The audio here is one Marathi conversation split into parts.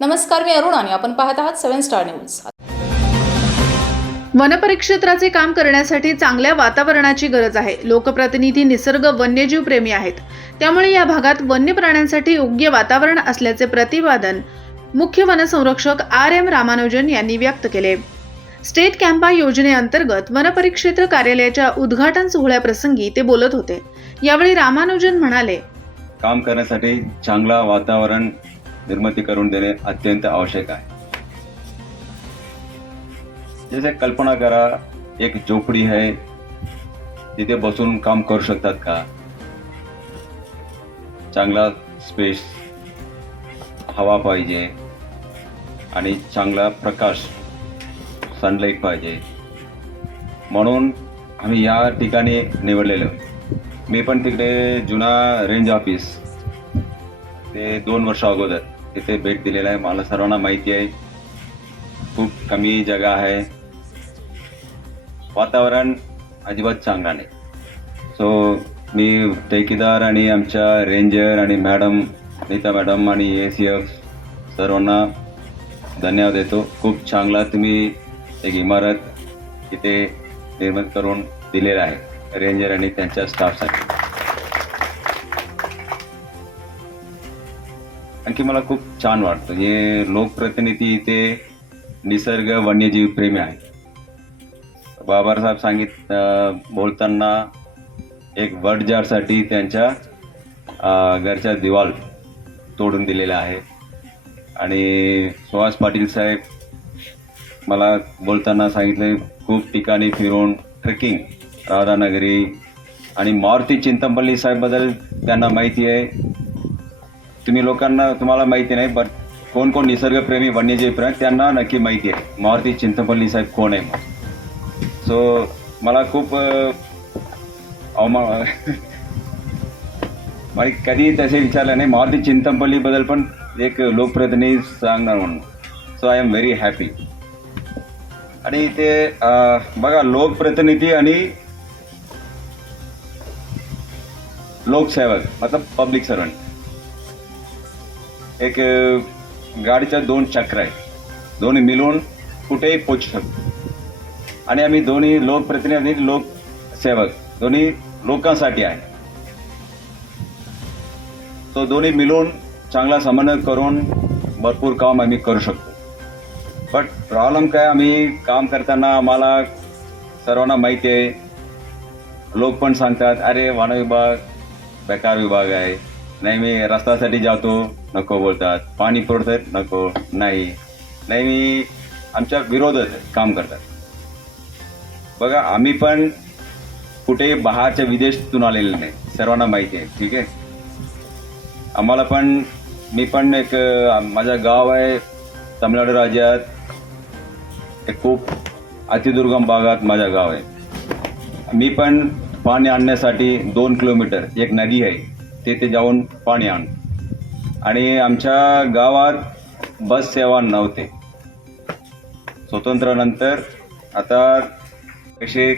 नमस्कार मी अरुण आणि आपण पाहत आहात सेव्हन स्टार न्यूज. वनपरिक्षेत्राचे काम करण्यासाठी चांगल्या वातावरणाची गरज आहे. लोकप्रतिनिधी निसर्ग वन्यजीव प्रेमी आहेत. त्यामुळे या भागात वन्य प्राण्यांसाठी योग्य वातावरण असल्याचे प्रतिपादन मुख्य वनसंरक्षक आर एम रामानुजन यांनी व्यक्त केले. स्टेट कॅम्पा योजनेअंतर्गत वनपरिक्षेत्र कार्यालयाच्या उद्घाटन सोहळ्याप्रसंगी ते बोलत होते. यावेळी रामानुजन म्हणाले काम करण्यासाठी चांगला वातावरण निर्मिती करून देणे अत्यंत आवश्यक आहे. जसे कल्पना करा एक झोपडी आहे तिथे बसून काम करू शकतात का? चांगला स्पेस हवा पाहिजे आणि चांगला प्रकाश सनलाईट पाहिजे. म्हणून आम्ही या ठिकाणी निवडलेलो. मी पण तिकडे जुना रेंज ऑफिस ते दोन वर्ष अगोदर. तिथे भेट दिलेला आहे. मला सर्वांना माहिती आहे. खूप कमी जागा आहे. वातावरण अजिबात चांगला नाही. सो मी ठेकेदार आणि आमच्या रेंजर आणि मॅडम नीता मॅडम आणि ए सी एफ सर्वांना धन्यवाद देतो. खूप चांगला तुम्ही एक इमारत इथे निर्मित करून दिलेला आहे. रेंजर आणि त्यांच्या स्टाफसाठी आणखी मला खूप छान वाटतं. हे लोकप्रतिनिधी इथे निसर्ग वन्यजीव प्रेमी आहे बाबासाहेब सांगित बोलताना एक वडजारसाठी त्यांच्या घरच्या दिवाल तोडून दिलेला आहे. आणि सुहास पाटील साहेब मला बोलताना सांगितले खूप ठिकाणी फिरून ट्रेकिंग राधानगरी आणि मारुती चिंतमपल्ली साहेबबद्दल त्यांना माहिती आहे. तुम्ही लोकांना तुम्हाला माहिती नाही बट कोण कोण निसर्गप्रेमी वन्यजीव प्रेमी त्यांना नक्की माहिती आहे. मारुती चिंतपल्ली साहेब कोण आहे सो मला खूप अवमान अवमा मला कधी तसे विचारलं नाही. मारुती चिंतपल्लीबद्दल पण एक लोकप्रतिनिधी सांगणार म्हणून. So I am very happy आणि ते बघा लोकप्रतिनिधी आणि लोकसेवक मतलब पब्लिक सर्वंट एक गाडीच्या दोन चक्र आहेत. दोन्ही मिळून कुठेही पोचू शकतो. आणि आम्ही दोन्ही लोकप्रतिनिधी आणि लोकसेवक दोन्ही लोकांसाठी आहे. तो दोन्ही मिळून चांगला समन्वय करून भरपूर काम आम्ही करू शकतो. बट प्रॉब्लेम काय आम्ही काम करताना आम्हाला सर्वांना माहिती आहे. लोक पण सांगतात अरे वन विभाग बेकार विभाग आहे. नाही मी रस्त्यासाठी जातो. नको बोलतात. पाणी पुरवतात नको. नाही. नाही मी आमच्या विरोधात काम करतात. बघा आम्ही पण कुठे बाहेरच्या विदेशातून आलेले नाही. सर्वांना माहिती आहे ठीक आहे? आम्हाला पण मी पण एक माझा माझं गाव आहे तमिळनाडू राज्यात. एक खूप अतिदुर्गम भागात माझं गाव आहे. मी पण पाणी आणण्यासाठी दोन किलोमीटर एक नदी आहे तिथे जाऊन पाणी आण आणि आमच्या गावात बस सेवा नव्हते. स्वतंत्रानंतर आता कसे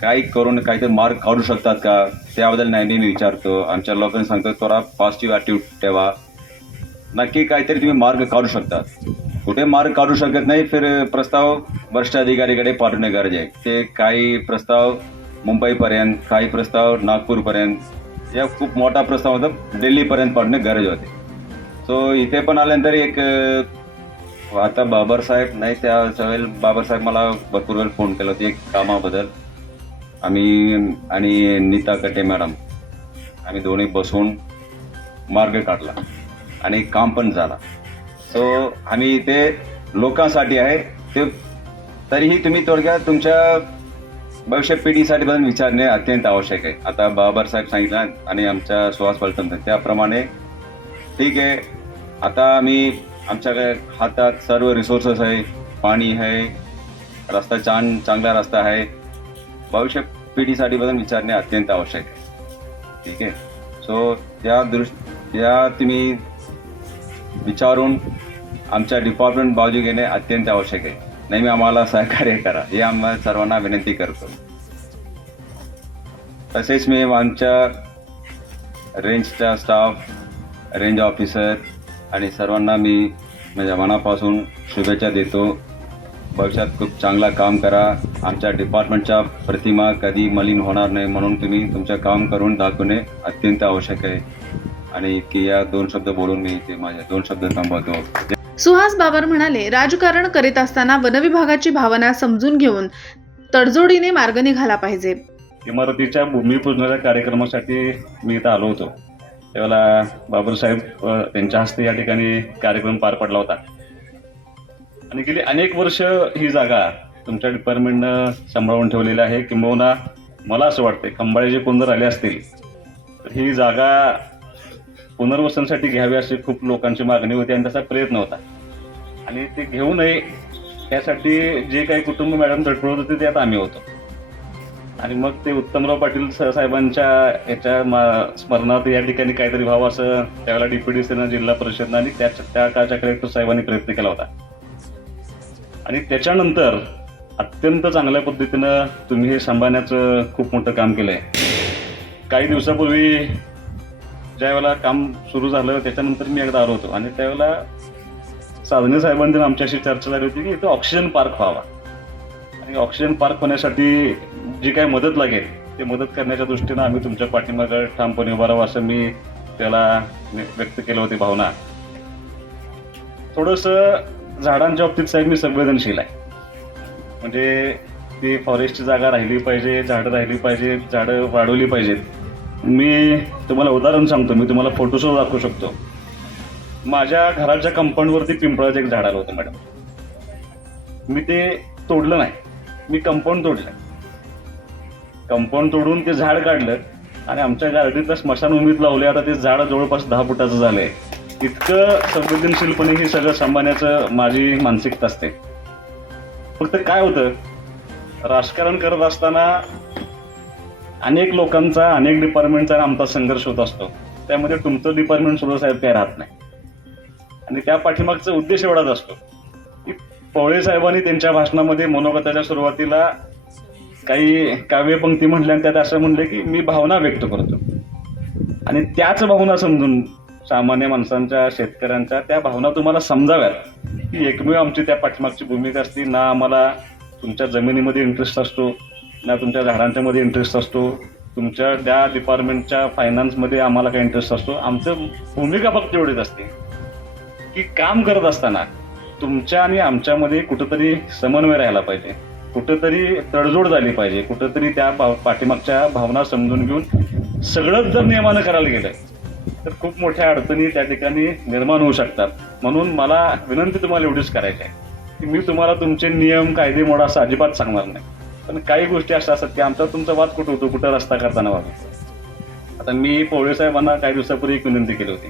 काही करून काहीतरी मार्ग काढू शकतात का? त्याबद्दल नाही विचारतो. आमच्या लोकांनी सांगतो थोडा पॉझिटिव्ह ॲटिट्यूड ठेवा. नक्की काहीतरी तुम्ही मार्ग काढू शकतात. कुठे मार्ग काढू शकत नाही फिर प्रस्ताव वरिष्ठ अधिकारीकडे पाठवणे गरजे आहे. ते काही प्रस्ताव मुंबईपर्यंत काही प्रस्ताव नागपूरपर्यंत या खूप मोठा प्रस्ताव होता दिल्लीपर्यंत पाठवणे गरज होते. सो इथे पण आल्यानंतर एक आता बाबासाहेब नाही त्या सवेल बाबासाहेब मला भरपूर वेळ फोन केला होता एक कामाबद्दल. आम्ही आणि नीता कटे मॅडम आम्ही दोन्ही बसून मार्ग काढला आणि काम पण झाला. सो आम्ही इथे लोकांसाठी आहे ते तरीही तुम्ही थोडक्यात तुमच्या भविष्य पिढीसाठी पण विचारणे अत्यंत आवश्यक आहे. आता बाबासाहेब सांगितलं आणि आमच्या सुहास पलटन त्याप्रमाणे ठीक आहे आता आम्ही आमच्याकडे हातात सर्व रिसोर्सेस आहे पाणी आहे रस्ता छान चांगला रस्ता आहे. भविष्य पिढीसाठी पण विचारणे अत्यंत आवश्यक आहे. ठीक आहे? सो त्या दृष् त्या तुम्ही विचारून आमच्या डिपार्टमेंट बाजू घेणे अत्यंत आवश्यक आहे. नेहमी आम्हाला सहकार्य करा. हे आम्हाला सर्वांना विनंती करतो. तसेच मी आमच्या रेंजचा स्टाफ रेंज ऑफिसर आणि सर्वांना मी माझ्या मनापासून शुभेच्छा देतो. भविष्यात खूप चांगला काम करा. आमच्या डिपार्टमेंटच्या प्रतिमा कधी मलिन होणार नाही म्हणून तुम्ही तुमचं काम करून दाखवणे अत्यंत आवश्यक आहे. आणि की या दोन शब्द बोलून मी ते माझे दोन शब्द थांबवतो सुहास बाबर म्हणाले राजकारण करीत असताना वनविभागाची भावना समजून घेऊन तडजोडीने मार्ग निघाला पाहिजे. इमारतीच्या भूमिपूजनाच्या कार्यक्रमासाठी मी इथं आलो होतो. त्यावेळेला बाबूसाहेब त्यांच्या हस्ते या ठिकाणी कार्यक्रम पार पडला होता. आणि गेली अनेक वर्ष ही जागा तुमच्या डिपार्टमेंटनं सांभाळून ठेवलेली आहे. किंबहुना मला असं वाटतं खंबाळे जे कोण आले असतील तर ही जागा पुनर्वसनसाठी घ्यावी अशी खूप लोकांची मागणी होती आणि त्याचा प्रयत्न होता. आणि ते घेऊ नये त्यासाठी जे काही कुटुंब मॅडम धडपडत होते त्यात आम्ही होतो. आणि मग ते उत्तमराव पाटील साहेबांच्या याच्या मा- स्मरणार्थ या ठिकाणी काहीतरी व्हावं असं त्यावेळेला डीपीडीसीनं जिल्हा परिषदनं आणि त्याच्या त्या काळच्या कलेक्टर साहेबांनी प्रयत्न केला होता. आणि त्याच्यानंतर अत्यंत चांगल्या पद्धतीनं तुम्ही हे सांभाळण्याचं खूप मोठं काम केलंय. काही दिवसापूर्वी ज्या वेळेला काम सुरू झालं त्याच्यानंतर मी एकदा आलो होतो. आणि त्यावेळेला साधने साहेबांनी आमच्याशी चर्चा झाली होती की इथं ऑक्सिजन पार्क व्हावा. आणि ऑक्सिजन पार्क होण्यासाठी जी काही मदत लागेल ते मदत करण्याच्या दृष्टीनं आम्ही तुमच्या पाठीमागं ठामपणे उभा राहू असं मी त्याला व्यक्त केलं होती भावना. थोडंसं झाडांच्या बाबतीत साहेब मी संवेदनशील आहे. म्हणजे ती फॉरेस्टची जागा राहिली पाहिजे झाडं राहिली पाहिजे झाडं वाढवली पाहिजेत. मी तुम्हाला उदाहरण सांगतो मी तुम्हाला फोटोसुद्धा दाखवू शकतो. माझ्या घराच्या कंपाऊंडवरती पिंपळाचं एक झाड आलं होतं मॅडम. मी ते तोडलं नाही. मी कंपाऊंड तोडलं. कंपाऊंड तोडून ते झाड काढलं आणि आमच्या गार्डीतल्या स्मशानभूमीत लावले आता ते झाड जवळपास दहा फुटाचं झालंय. इतकं संवेदनशीलपणे हे सगळं सांभाळण्याचं माझी मानसिकता असते. फक्त काय होतं राजकारण करत असताना अनेक लोकांचा अनेक डिपार्टमेंटचा आमचा संघर्ष होत असतो. त्यामध्ये तुमचं डिपार्टमेंट सुद्धा साहेब काय राहत नाही. आणि त्या पाठीमागचा उद्देश एवढाच असतो. पवळे साहेबांनी त्यांच्या भाषणामध्ये मनोगताच्या सुरुवातीला काही काव्यपंक्ती म्हटल्या आणि त्यात असं म्हणलं की मी भावना व्यक्त करतो. आणि त्याच भावना समजून सामान्य माणसांच्या शेतकऱ्यांच्या त्या भावना तुम्हाला समजाव्यात. ही एकमेव आमची त्या पाठीमागची भूमिका असते ना आम्हाला तुमच्या जमिनीमध्ये इंटरेस्ट असतो ना तुमच्या झाडांच्या मध्ये इंटरेस्ट असतो तुमच्या त्या डिपार्टमेंटच्या फायनान्समध्ये आम्हाला काही इंटरेस्ट असतो. आमचं भूमिका फक्त एवढीच असते. की काम करत असताना तुमच्या आणि आमच्यामध्ये कुठंतरी समन्वय राहायला पाहिजे. कुठंतरी तडजोड झाली पाहिजे. कुठंतरी त्या पाठीमागच्या भावना समजून घेऊन सगळंच जर नियमानं करायला गेलं तर खूप मोठ्या अडचणी त्या ठिकाणी निर्माण होऊ शकतात. म्हणून मला विनंती तुम्हाला एवढीच करायची आहे की मी तुम्हाला तुमचे नियम कायदे मोडा असं अजिबात सांगणार नाही. पण काही गोष्टी अशा असतात की आमचा तुमचा वाद कुठं होतो कुठं रस्ता करताना वाद होतो. आता मी पोळे साहेबांना काही दिवसापूर्वी एक विनंती केली होती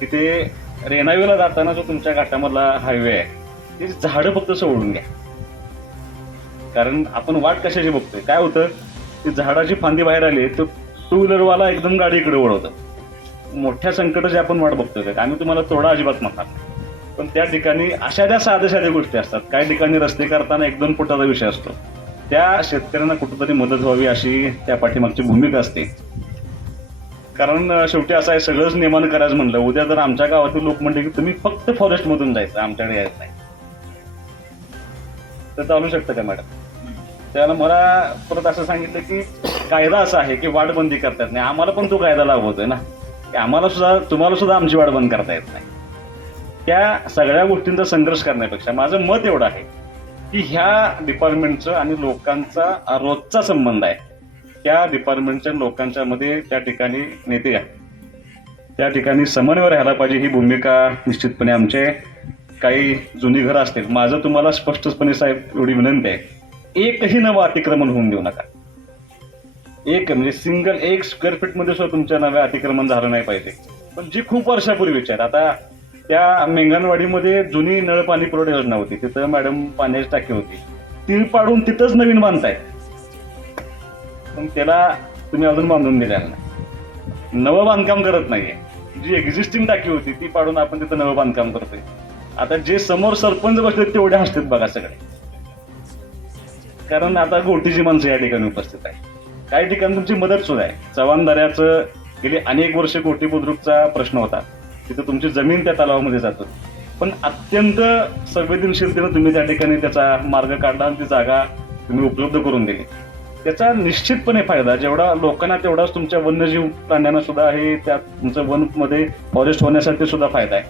की ते रेणावीला जाताना जो तुमच्या घाटामधला हायवे आहे ते झाडं फक्त सोडून घ्या. कारण आपण वाट कशाची बघतोय? काय होतं? ती झाडाची फांदी बाहेर आली तर टू व्हीलरवाला एकदम गाडी इकडे वळवतं मोठ्या संकटाची आपण वाट बघतोय का आम्ही तुम्हाला थोडा अजिबात म्हणतात पण त्या ठिकाणी अशा त्या साध्या साध्या गोष्टी असतात. काही ठिकाणी रस्ते करताना एकदम दोन फुटाचा विषय असतो. त्या शेतकऱ्यांना कुठंतरी मदत व्हावी अशी त्या पाठीमागची भूमिका असते. कारण शेवटी असं आहे सगळंच नियमानं करायचं म्हणलं. उद्या जर आमच्या गावातील लोक म्हणले की तुम्ही फक्त फॉरेस्ट मधून जायचं आमच्याकडे यायचं नाही. तर चालू शकतं का मॅडम? त्याला मला परत असं सांगितलं की कायदा असा आहे की वाटबंदी करतात नाही. आम्हाला पण तो कायदा लागू होतोय ना. की आम्हाला सुद्धा तुम्हाला सुद्धा आमची वाट बंद करता येत नाही. त्या सगळ्या गोष्टींचा संघर्ष करण्यापेक्षा माझं मत एवढं आहे की ह्या डिपार्टमेंटचं आणि लोकांचा रोजचा संबंध आहे. त्या डिपार्टमेंटच्या लोकांच्या मध्ये त्या ठिकाणी नेते आहेत. त्या ठिकाणी समन्वय राहायला पाहिजे ही भूमिका निश्चितपणे आमचे काही जुनी घरं असतील. माझं तुम्हाला स्पष्टपणे साहेब एवढी विनंती आहे. एकही नवं अतिक्रमण होऊन देऊ नका. एक म्हणजे सिंगल एक स्क्वेअर फीटमध्ये सुद्धा तुमच्या नव्या अतिक्रमण झालं नाही पाहिजे. पण जी खूप वर्षापूर्वीची आहेत. आता त्या मेंगणवाडीमध्ये जुनी नळ पाणी पुरवठा योजना होती. तिथं मॅडम पाण्याची टाकी होती. ती पाडून तिथंच नवीन बांधताय पण त्याला तुम्ही अजून बांधून दिलेलं नाही. नवं बांधकाम करत नाहीये. जी एक्झिस्टिंग टाकी होती ती पाडून आपण तिथं नवं बांधकाम करतोय. आता जे समोर सरपंच बसले तेवढे हसतात बघा सगळे. कारण आता गोटीची माणसं या ठिकाणी उपस्थित आहे काही ठिकाणी तुमची मदत सुद्धा आहे. चव्हाण दऱ्याचं गेली अनेक वर्ष कोटी बुद्रुकचा प्रश्न होता. तिथं तुमची जमीन त्या तलावामध्ये जातो. पण अत्यंत संवेदनशीलतेनं तुम्ही त्या ठिकाणी त्याचा मार्ग काढला आणि ती जागा तुम्ही उपलब्ध करून दिली. त्याचा निश्चितपणे फायदा जेवढा लोकांना तेवढाच तुमच्या वन्यजीव प्राण्यांना सुद्धा आहे त्या तुमचं वनमध्ये फॉरेस्ट होण्यासाठी सुद्धा फायदा आहे.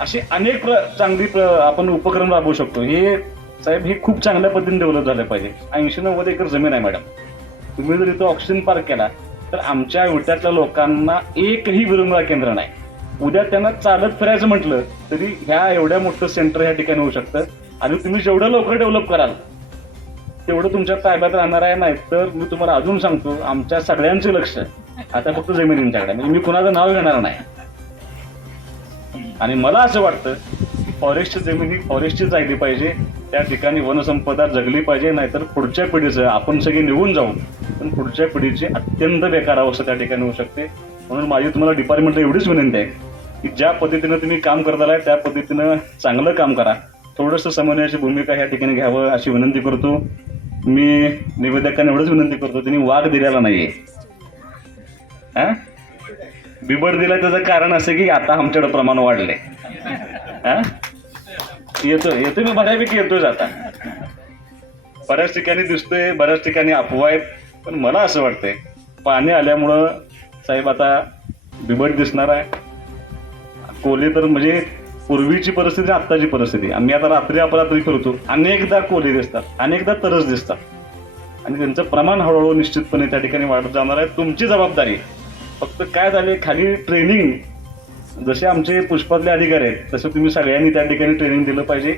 असे अनेक प्र चांगली प्र आपण उपक्रम राबवू शकतो. हे साहेब हे खूप चांगल्या पद्धतीने डेव्हलप झालं पाहिजे. ऐंशी नव्वद एकर जमीन आहे मॅडम. तुम्ही जर इथं ऑक्सिजन पार्क केला तर आमच्या विट्यातल्या लोकांना एकही विरंगुळा केंद्र नाही. उद्या त्यांना चालत फिरायचं म्हटलं तरी ह्या एवढ्या मोठं सेंटर या ठिकाणी होऊ शकतं. आणि तुम्ही जेवढं लवकर डेव्हलप कराल तेवढं तुमच्या ताब्यात राहणार आहे नाही तर मी तुम्हाला अजून सांगतो आमच्या सगळ्यांचं लक्ष आता फक्त जमिनींच्याकडे म्हणजे मी कुणाचं नाव घेणार नाही. आणि मला असं वाटतं की फॉरेस्टची जमीन ही फॉरेस्टची राहिली पाहिजे. त्या ठिकाणी वनसंपदा जगली पाहिजे नाहीतर पुढच्या पिढीचं आपण सगळे निघून जाऊ पण पुढच्या पिढीची अत्यंत बेकार अवस्था त्या ठिकाणी होऊ शकते. म्हणून माझी तुम्हाला डिपार्टमेंटला एवढीच विनंती आहे की ज्या पद्धतीनं तुम्ही काम करताय त्या पद्धतीनं चांगलं काम करा. थोडंसं समन्वयाची भूमिका या ठिकाणी घ्यावं अशी विनंती करतो. मी निवेदकांना एवढंच विनंती करतो त्यांनी वाघ दिलेला नाहीये. हा? बिबट दिला त्याचं कारण असं की आता आमच्याकडे प्रमाण वाढले हा? येतो येतो मी बऱ्यापैकी येतोय आता. बऱ्याच ठिकाणी दिसतोय बऱ्याच ठिकाणी अफवा आहेत पण मला असं वाटतंय पाणी आल्यामुळं साहेब आता बिबट दिसणार आहे. कोली तर म्हणजे पूर्वीची परिस्थिती आत्ताची परिस्थिती. आम्ही आता रात्री अपरात्री करतो अनेकदा कोले दिसतात अनेकदा तरस दिसतात. आणि त्यांचं प्रमाण हळूहळू निश्चितपणे त्या ठिकाणी वाढत जाणार आहे. तुमची जबाबदारी. फक्त काय झाले खाली ट्रेनिंग जसे आमचे पुष्पातले अधिकारी आहेत तसं तुम्ही सगळ्यांनी त्या ठिकाणी ट्रेनिंग दिलं पाहिजे.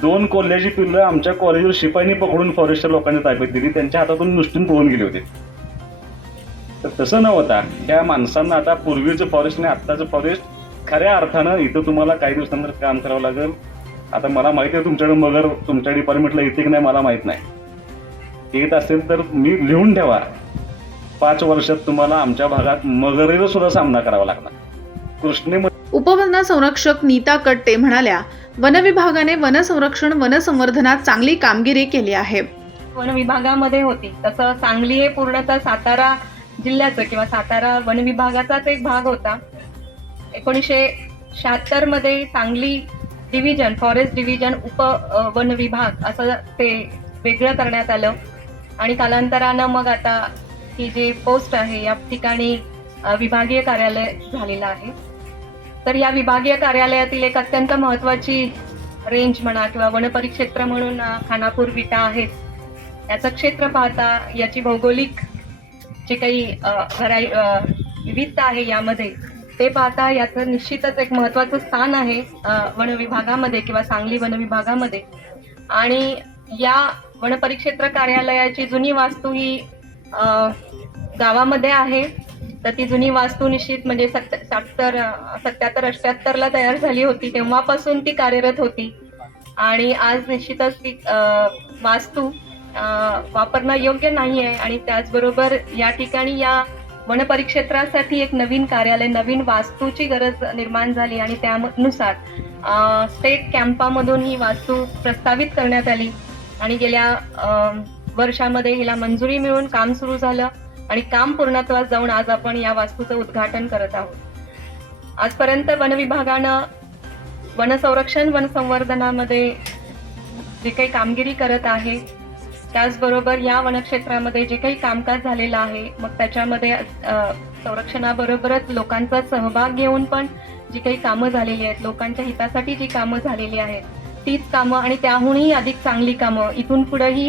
दोन कोल्ह्याची पिल्लं आमच्या कॉलेजवर शिपाईनी पकडून फॉरेस्टच्या लोकांनी ताब्यात दिली. त्यांच्या हातातून नुसतून पळून गेले होते. तर तसं न होता त्या माणसांना आता पूर्वीचं फॉरेस्ट आणि आत्ताचं फॉरेस्ट खऱ्या अर्थानं इथं तुम्हाला काही दिवसानंतर काम करावं लागेल. आता मला माहिती आहे तुमच्याकडे मगर तुमच्या डिपार्टमेंटला येते की नाही मला माहीत नाही. येत असेल तर मी लिहून ठेवा. पाच वर्षात तुम्हाला आमच्या भागात मगरीचा सुद्धा सामना करावा लागणार. कृष्णे उपवन संरक्षक नीता कट्टे म्हणाल्या वनविभागाने वनसंरक्षण वनसंवर्धनात चांगली कामगिरी केली आहे. वन विभागामध्ये होती. तसं सांगली हे पूर्णतः सातारा जिल्ह्याचं किंवा सातारा वन विभागाचाच एक भाग होता. एकोणीसशे शहात्तरमध्ये सांगली डिव्हिजन फॉरेस्ट डिव्हिजन उप वन विभाग असं ते वेगळं करण्यात आलं. आणि कालांतरानं मग आता ही जी पोस्ट आहे या ठिकाणी विभागीय कार्यालय झालेलं आहे. तर या विभागीय कार्यालयातील एक अत्यंत महत्वाची रेंज म्हणा किंवा वनपरिक्षेत्र म्हणून खानापूर विटा आहेत. याचं क्षेत्र पाहता याची भौगोलिक जे काही विविधता आहे यामध्ये ते पाहता याचं निश्चितच एक महत्वाचं स्थान आहे वनविभागामध्ये किंवा सांगली वनविभागामध्ये. आणि या वनपरिक्षेत्र कार्यालयाची जुनी वास्तू ही गावामध्ये आहे. तर ती जुनी वास्तू निश्चित म्हणजे सत्त सत्तर सत्याहत्तर अठ्याहत्तरला तयार झाली होती. तेव्हापासून ती कार्यरत होती. आणि आज निश्चितच ती वास्तू वापरणं योग्य नाही आहे आणि त्याचबरोबर या ठिकाणी या वन परिक्षेत्रासाठी एक नवीन कार्यालय नवीन वास्तूची गरज निर्माण झाली आणि त्यानुसार स्टेट कॅम्पामधून ही वास्तू प्रस्तावित करण्यात आली. आणि गेल्या वर्षामध्ये हिला मंजुरी मिळून काम सुरू झालं आणि काम पूर्णत्वास जाऊन आज आपण या वास्तूचं उद्घाटन करत आहोत. आजपर्यंत वन विभागानं वनसंरक्षण वनसंवर्धनामध्ये जी काही कामगिरी करत आहे त्याचबरोबर या वनक्षेत्रामध्ये जे काही कामकाज झालेलं आहे मग त्याच्यामध्ये संरक्षणाबरोबरच लोकांचा सहभाग घेऊन पण जी काही कामं झालेली आहेत लोकांच्या हितासाठी जी कामं झालेली आहेत तीच कामं आणि त्याहूनही अधिक चांगली कामं इथून पुढेही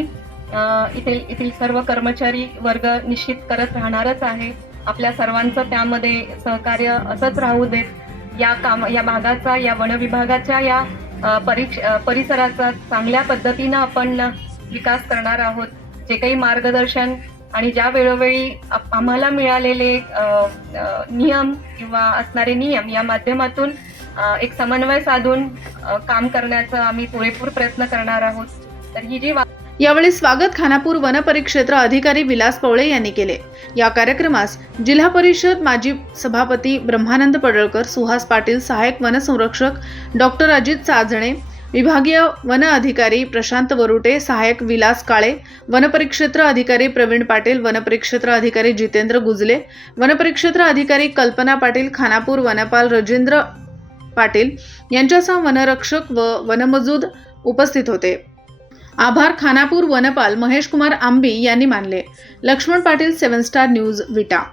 इथे येथील सर्व कर्मचारी वर्ग निश्चित करत राहणारच आहे. आपल्या सर्वांचं त्यामध्ये सहकार्य असंच राहू देत या काम या भागाचा या वनविभागाच्या या परिक्ष परिसराचा चांगल्या पद्धतीनं आपण विकास करणार आहोत जे काही मार्गदर्शन आणि ज्या वेळोवेळी आप- आम्हाला मिळालेले नियम किंवा असणारे नियम या माध्यमातून एक समन्वय साधून काम करण्याचा आम्ही पुरेपूर प्रयत्न करणार आहोत. तर ही जी वा- यावेळी स्वागत खानापूर वनपरिक्षेत्र अधिकारी विलास पवळे यांनी केले. या कार्यक्रमास जिल्हा परिषद माजी सभापती ब्रह्मानंद पडळकर सुहास पाटील सहाय्यक वनसंरक्षक डॉक्टर अजित साजणे विभागीय वन अधिकारी प्रशांत वरुटे सहाय्यक विलास काळे वनपरिक्षेत्र अधिकारी प्रवीण पाटील वनपरिक्षेत्र अधिकारी जितेंद्र गुजले वनपरिक्षेत्र अधिकारी कल्पना पाटील खानापूर वनपाल रजेंद्र पाटील यांच्यासह वनरक्षक व वनमजूद उपस्थित होते. आभार खानापूर वनपाल महेश कुमार आंबी यांनी मानले. Laxman Patil seven star news Vita.